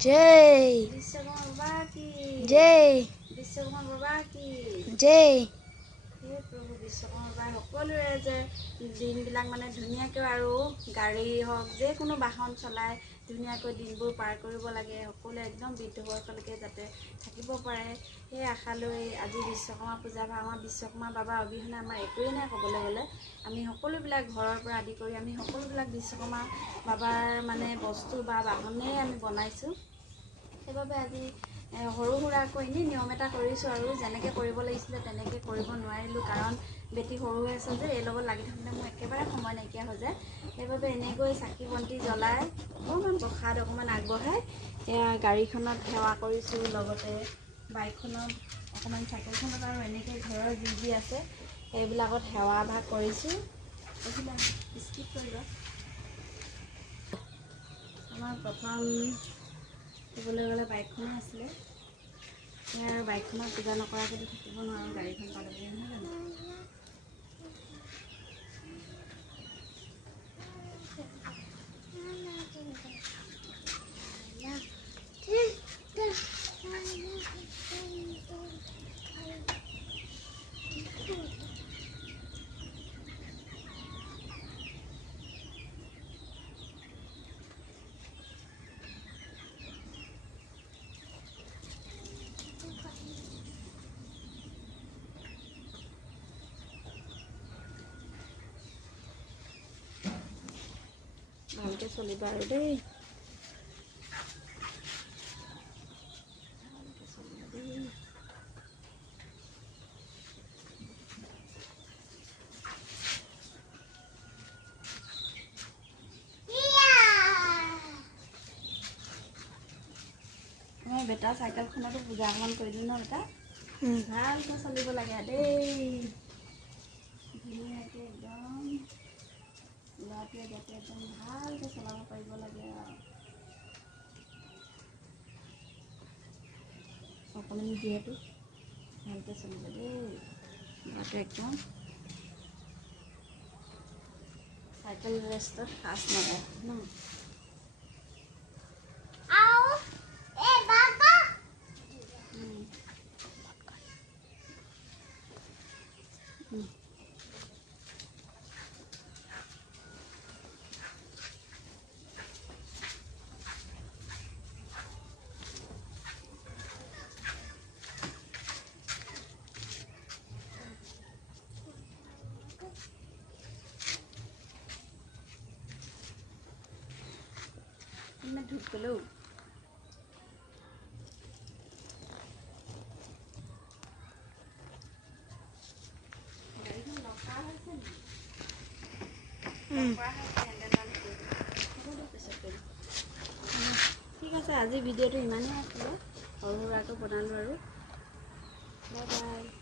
जय विश्वकर्मा बाबा की जय विश्वकर्मा बाबा की जय हे প্ৰভু विश्वকৰ্মা বাবাই সকলোৰে যে দিনবিলাক মানে ধুনীয়াকৈ আৰু গাড়ী হওক যিকোনো বাহন চলাই ধুনীয়াকৈ দিনবোৰ পাৰ কৰিব লাগে, সকলোৱে একদম বৃদ্ধ বয়সলৈকে যাতে থাকিব পাৰে সেই আশা লৈ আজি বিশ্বকৰ্মা পূজা বা আমাৰ বিশ্বকৰ্মা বাবা অবিহনে আমাৰ একোৱেই নাই ক'বলৈ গ'লে। আমি সকলোবিলাক ঘৰৰ পৰা আদি কৰি আমি সকলোবিলাক বিশ্বকৰ্মা বাবাৰ মানে বস্তু বা বাহনেই আমি বনাইছোঁ। সেইবাবে আজি সৰু সুৰাকৈ এনেই নিয়ম এটা কৰিছোঁ আৰু যেনেকৈ কৰিব লাগিছিলে তেনেকৈ কৰিব নোৱাৰিলোঁ, কাৰণ বেটি সৰু হৈ আছে যে এই লগত লাগি থাকোঁতে মোৰ একেবাৰে সময় নাইকিয়া হৈ যায়। সেইবাবে এনেকৈ চাকি বন্তি জ্বলাই অকণমান প্ৰসাদ অকণমান আগবঢ়াই এয়া গাড়ীখনত সেৱা কৰিছোঁ, লগতে বাইকখনত অকণমান চাইকেলখনত আৰু এনেকৈ ঘৰৰ যি যি আছে সেইবিলাকত সেৱা ভাগ কৰিছোঁ। এইবিলাক স্কিপ কৰিব। আমাৰ প্ৰথম ক'বলৈ গ'লে বাইকখনেই আছিলে, সেয়া আৰু বাইকখনত পূজা নকৰাকৈতো থাকিব নোৱাৰোঁ, গাড়ীখন পালেগৈ নহয় জানো। ভালকৈ চলিবা আৰু দেই, ভালকৈ চলিবা দেই। মই বেটা চাইকেলখনতো পূজা অকণমান কৰি দিওঁ ন বেটা, ভালকৈ চলিব লাগে দেই, ধুনীয়াকৈ একদম ল'ৰাটোৱে যাতে একদম ভালকৈ চলাব পাৰিব লাগে আৰু অকণমানি যিহেতু ভালকৈ চলিব দেই, ল'ৰাটোৱে একদম চাইকেল ৰেষ্টত ফাৰ্ষ্ট নাযায় ন। मैं धूप गलो ঠিক আছে। আজি ভিডিঅ'টো ইমানেই আছিলে, সৰু সুৰাকৈ বনালোঁ আৰু বাই বাই।